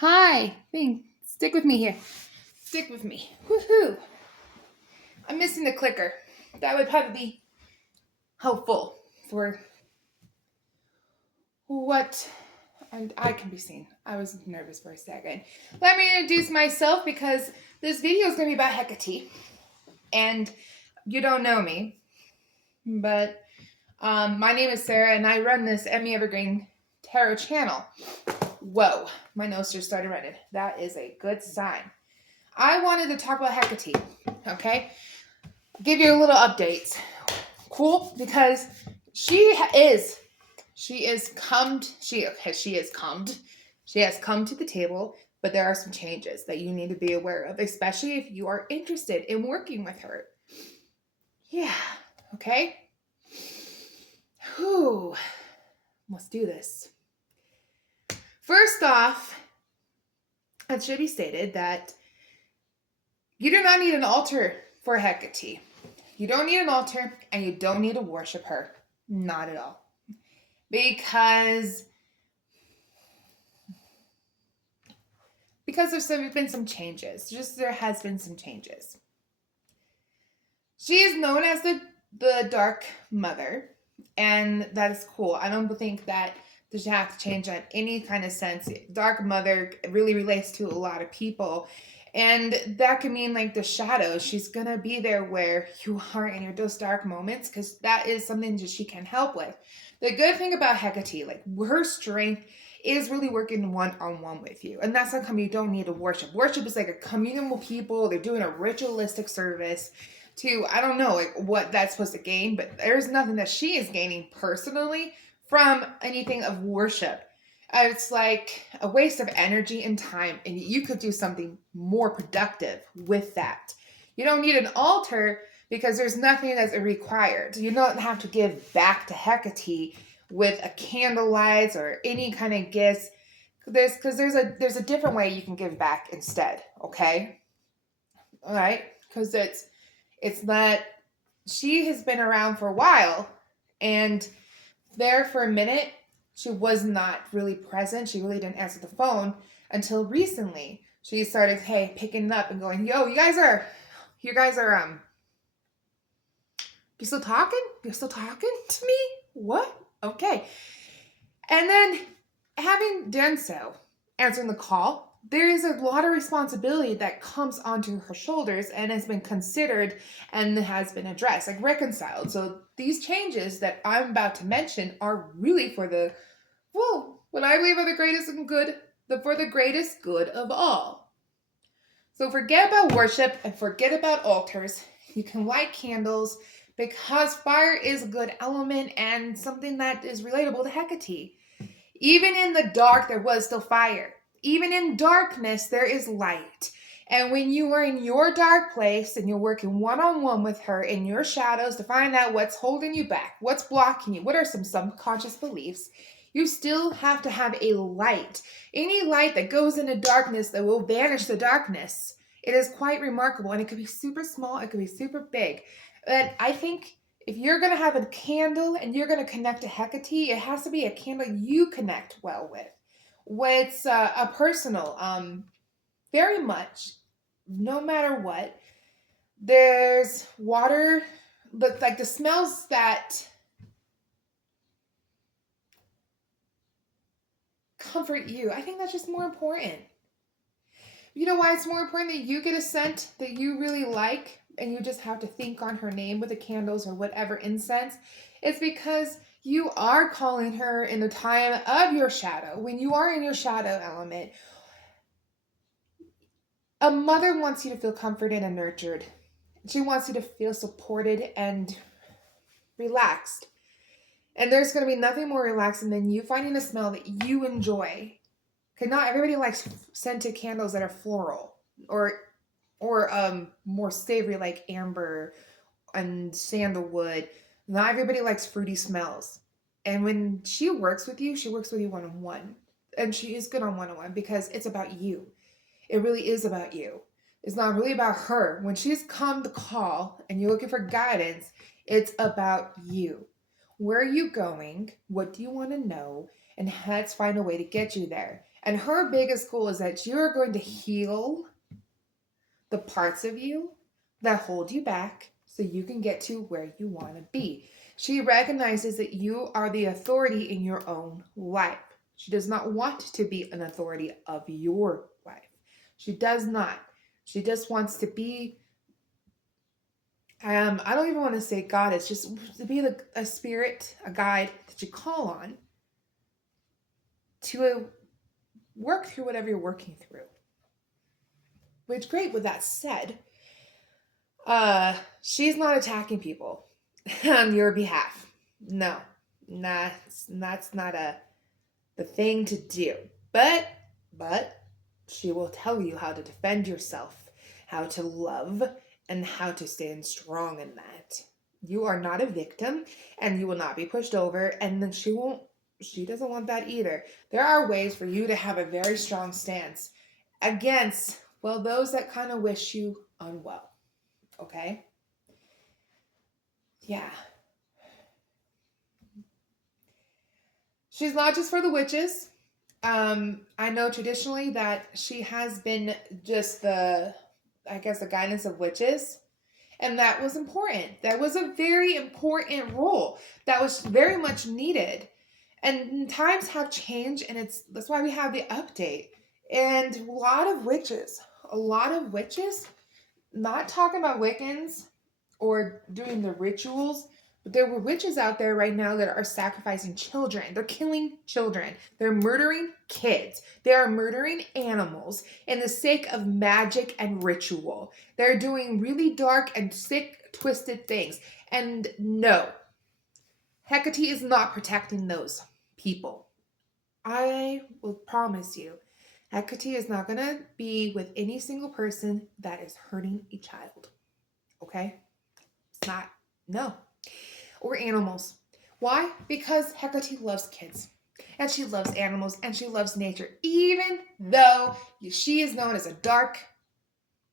Hi, Bing, stick with me here. Stick with me. Woohoo! I'm missing the clicker. That would probably be helpful for what I can be seen. I was nervous for a second. Let me introduce myself because this video is going to be about Hecate. And you don't know me, but my name is Sarah and I run this Emmy Evergreen Tarot channel. Whoa, my nose just started running. That is a good sign. I wanted to talk about Hecate, okay? Give you a little updates. Cool? Because she has come to the table, but there are some changes that you need to be aware of, especially if you are interested in working with her. Yeah, okay? Whew. Let's do this. First off, it should be stated that you do not need an altar for Hecate. You don't need an altar and you don't need to worship her. Not at all. Because there's been some changes. There has been some changes. She is known as the Dark Mother, and that is cool. I don't think that you should have to change that in any kind of sense. Dark Mother really relates to a lot of people. And that can mean like the shadows. She's going to be there where you are in those dark moments because that is something that she can help with. The good thing about Hecate, like her strength is really working one-on-one with you. And that's how come you don't need to worship. Worship is like a communion with people. They're doing a ritualistic service to, I don't know like what that's supposed to gain, but there's nothing that she is gaining personally from anything of worship. It's like a waste of energy and time, and you could do something more productive with that. You don't need an altar because there's nothing that's required. You don't have to give back to Hecate with a candlelight or any kind of gifts. Because there's a different way you can give back instead. Okay, all right, because it's not. She has been around for a while, and there for a minute she was not really present. She really didn't answer the phone until recently. She started, picking it up and going, yo, you guys are, you still talking? You're still talking to me? What? Okay. And then having done so, answering the call, there is a lot of responsibility that comes onto her shoulders and has been considered and has been addressed, like reconciled. So these changes that I'm about to mention are really for what I believe are the greatest and good, for the greatest good of all. So forget about worship and forget about altars. You can light candles because fire is a good element and something that is relatable to Hecate. Even in the dark, there was still fire. Even in darkness, there is light. And when you are in your dark place and you're working one-on-one with her in your shadows to find out what's holding you back, what's blocking you, what are some subconscious beliefs, you still have to have a light. Any light that goes into darkness that will banish the darkness. It is quite remarkable, and it could be super small, it could be super big. But I think if you're going to have a candle and you're going to connect to Hecate, it has to be a candle you connect well with. What's a personal, very much, no matter what, there's water, but like the smells that comfort you. I think that's just more important. You know why it's more important that you get a scent that you really like and you just have to think on her name with the candles or whatever incense? It's because you are calling her in the time of your shadow. When you are in your shadow element, a mother wants you to feel comforted and nurtured. She wants you to feel supported and relaxed. And there's going to be nothing more relaxing than you finding a smell that you enjoy. Because not everybody likes scented candles that are floral or more savory like amber and sandalwood. Not everybody likes fruity smells. And when she works with you one-on-one. And she is good on one-on-one because it's about you. It really is about you. It's not really about her. When she's come to call and you're looking for guidance, it's about you. Where are you going? What do you want to know? And let's find a way to get you there. And her biggest goal is that you're going to heal the parts of you that hold you back so you can get to where you want to be. She recognizes that you are the authority in your own life. She does not want to be an authority of your life. She does not. She just wants to be, I don't even want to say God, it's just to be a spirit, a guide that you call on to work through whatever you're working through. Which, great, with that said, she's not attacking people on your behalf. No, that's not the thing to do. But she will tell you how to defend yourself, how to love, and how to stand strong in that. You are not a victim, and you will not be pushed over, and then she doesn't want that either. There are ways for you to have a very strong stance against, well, those that kind of wish you unwell. Okay? Yeah. She's not just for the witches. I know traditionally that she has been just the guidance of witches. And that was important. That was a very important role that was very much needed. And times have changed, and that's why we have the update. And a lot of witches, not talking about Wiccans or doing the rituals, but there were witches out there right now that are sacrificing children. They're killing children. They're murdering kids. They are murdering animals in the sake of magic and ritual. They're doing really dark and sick, twisted things. And no, Hecate is not protecting those people. I will promise you, Hecate is not going to be with any single person that is hurting a child. Okay? It's not. No. Or animals. Why? Because Hecate loves kids. And she loves animals. And she loves nature. Even though she is known as a dark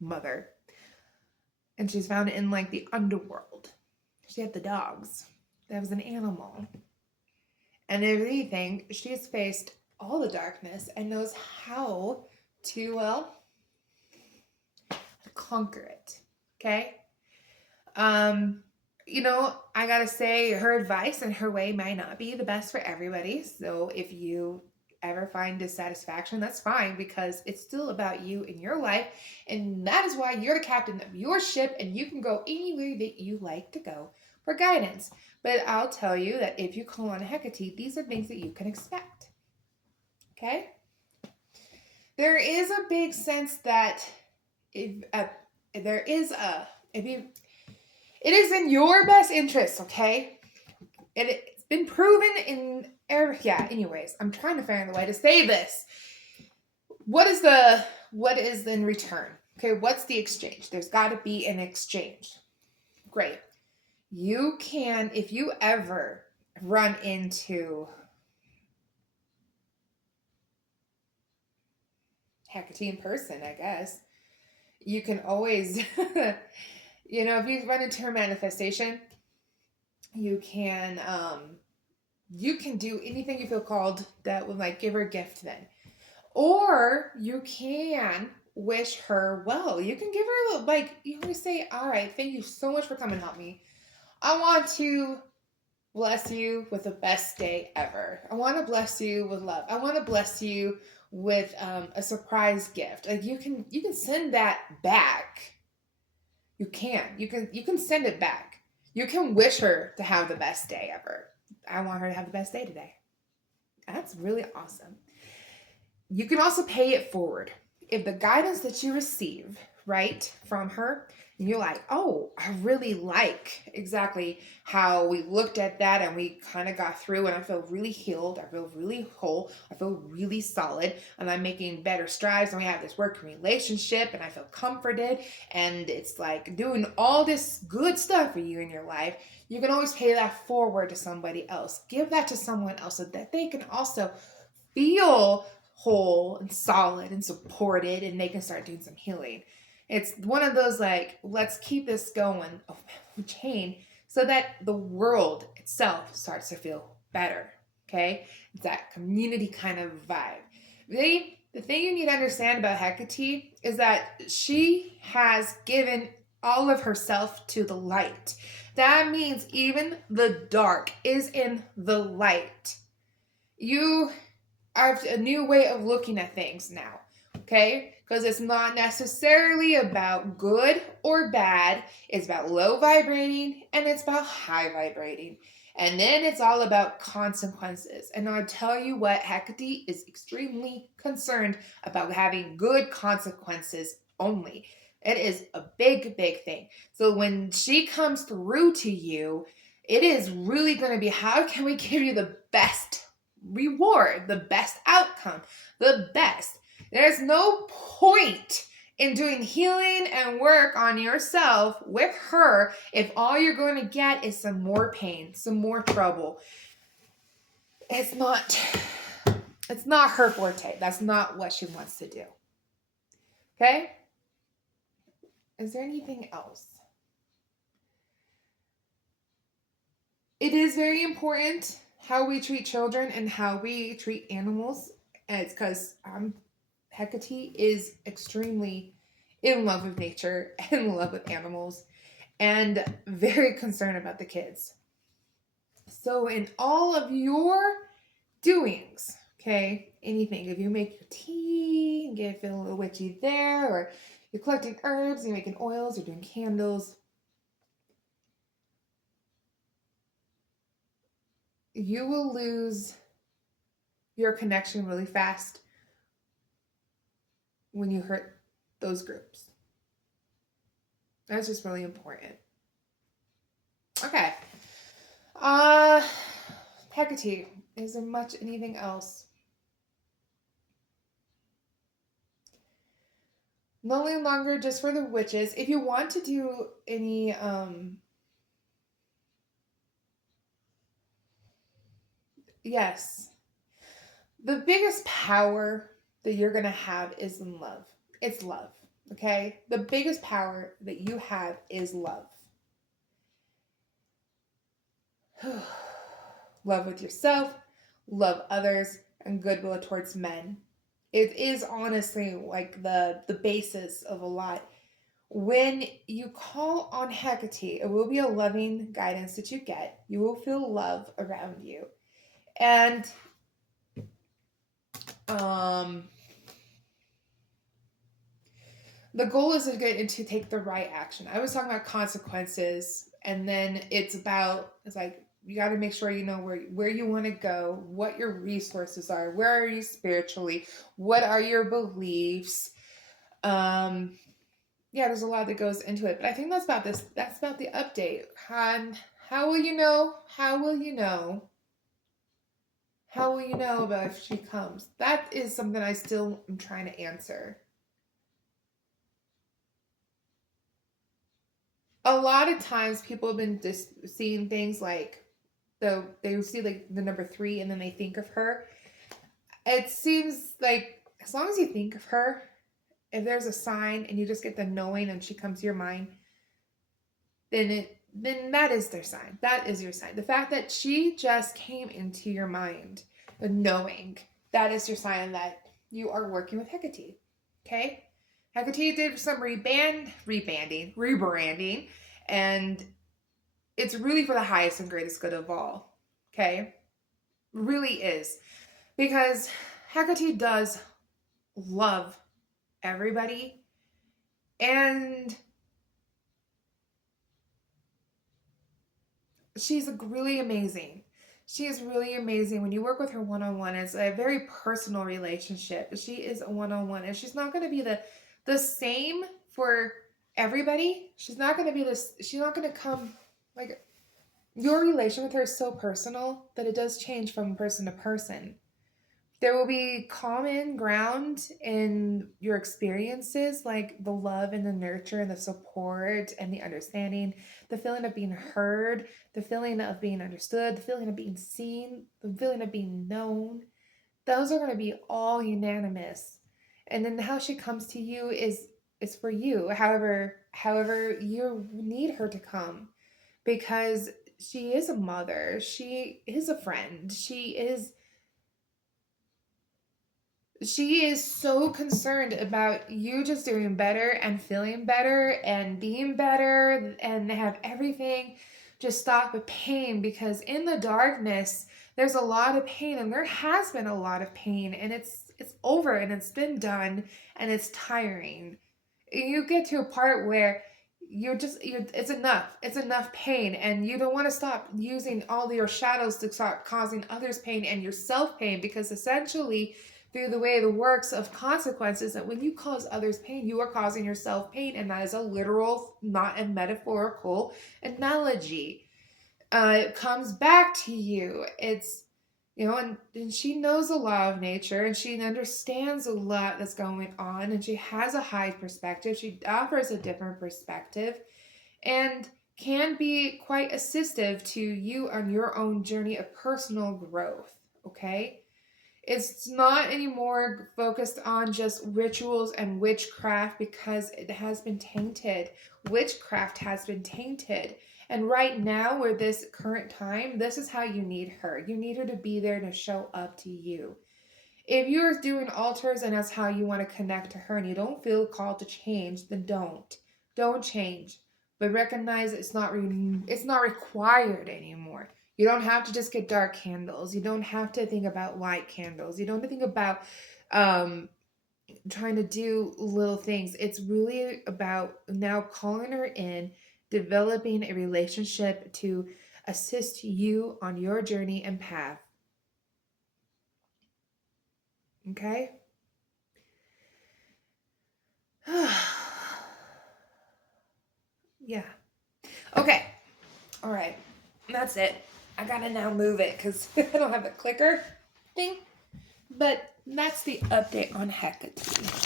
mother. And she's found in like the underworld. She had the dogs. That was an animal. And if anything, she has faced all the darkness and knows how to, well, conquer it. Okay? I gotta say, her advice and her way might not be the best for everybody. So if you ever find dissatisfaction, that's fine, because it's still about you and your life. And that is why you're the captain of your ship, and you can go anywhere that you like to go for guidance. But I'll tell you that if you call on Hecate, these are things that you can expect. Okay? There is a big sense that it is in your best interest, okay? It's been proven anyways, I'm trying to find a way to say this. What is in return? Okay, what's the exchange? There's got to be an exchange. Great. You can, if you ever run into Hecate in person, I guess, you can always, if you run into her manifestation, you can do anything you feel called that would like give her a gift then. Or you can wish her well. You can give her you always say, all right, thank you so much for coming to help me. I want to bless you with the best day ever. I want to bless you with love. I want to bless you with a surprise gift. Like you can send that back. You can send it back. You can wish her to have the best day ever. I want her to have the best day today. That's really awesome. You can also pay it forward. If the guidance that you receive, right, from her, and you're like, oh, I really like exactly how we looked at that and we kind of got through, and I feel really healed. I feel really whole. I feel really solid, and I'm making better strides, and we have this working relationship, and I feel comforted, and it's like doing all this good stuff for you in your life. You can always pay that forward to somebody else. Give that to someone else so that they can also feel whole and solid and supported, and they can start doing some healing. It's one of those let's keep this going chain so that the world itself starts to feel better. Okay? It's that community kind of vibe. The thing you need to understand about Hecate is that she has given all of herself to the light. That means even the dark is in the light. You have a new way of looking at things now, okay? Because it's not necessarily about good or bad. It's about low vibrating and it's about high vibrating. And then it's all about consequences. And I'll tell you what, Hecate is extremely concerned about having good consequences only. It is a big, big thing. So when she comes through to you, it is really going to be, how can we give you the best reward, the best outcome, the best? There's no point in doing healing and work on yourself with her if all you're going to get is some more pain, some more trouble. It's not her forte. That's not what she wants to do. Okay? Is there anything else? It is very important how we treat children and how we treat animals. And it's because Hecate is extremely in love with nature, in love with animals, and very concerned about the kids. So in all of your doings, okay, anything, if you make your tea and get feel a little witchy there, or you're collecting herbs and you're making oils or doing candles, you will lose your connection really fast when you hurt those groups. That's just really important. Okay. Hecate, is there much anything else? No longer just for the witches. If you want to do any yes. The biggest power that you're going to have is in love. It's love, okay? The biggest power that you have is love. Love with yourself, love others, and goodwill towards men. It is honestly like the basis of a lot. When you call on Hecate, it will be a loving guidance that you get. You will feel love around you. And the goal is to get into take the right action. I was talking about consequences, and then it's like you got to make sure you know where you want to go, what your resources are, where are you spiritually, what are your beliefs. Yeah, there's a lot that goes into it, but I think that's about this. That's about the update. How will you know? How will you know? How will you know about if she comes? That is something I still am trying to answer. A lot of times people have been just seeing things like they see like the number 3 and then they think of her. It seems like as long as you think of her, if there's a sign and you just get the knowing and she comes to your mind, then that is their sign. That is your sign. The fact that she just came into your mind, the knowing, that is your sign that you are working with Hecate. Okay? Hecate did some rebranding, and it's really for the highest and greatest good of all. Okay? Really is. Because Hecate does love everybody, and she's really amazing. She is really amazing. When you work with her one-on-one, it's a very personal relationship. She is a one-on-one, and she's not going to be the same for everybody. She's not going to be this. She's not going to come like your relation with her is so personal that it does change from person to person. There will be common ground in your experiences, like the love and the nurture and the support and the understanding, the feeling of being heard, the feeling of being understood, the feeling of being seen, the feeling of being known. Those are going to be all unanimous. And then how she comes to you is for you. However you need her to come, because she is a mother, she is a friend, she is She is so concerned about you just doing better and feeling better and being better and have everything just stop with pain, because in the darkness there's a lot of pain, and there has been a lot of pain, and it's over and it's been done, and it's tiring. You get to a part where you're it's enough pain, and you don't want to stop using all your shadows to start causing others pain and yourself pain, because essentially through the way the works of consequences, that when you cause others pain, you are causing yourself pain, and that is a literal, not a metaphorical analogy. It comes back to you. It's, and she knows a lot of nature, and she understands a lot that's going on, and she has a high perspective. She offers a different perspective and can be quite assistive to you on your own journey of personal growth. Okay? It's not anymore focused on just rituals and witchcraft, because it has been tainted. Witchcraft has been tainted. And right now, where this current time, this is how you need her. You need her to be there to show up to you. If you're doing altars and that's how you want to connect to her, and you don't feel called to change, then don't. Don't change. But recognize it's not required anymore. You don't have to just get dark candles. You don't have to think about light candles. You don't have to think about um, trying to do little things. It's really about now calling her in, developing a relationship to assist you on your journey and path. Okay? Yeah. Okay. All right. That's it. I gotta now move it because I don't have the clicker thing. But that's the update on Hecate.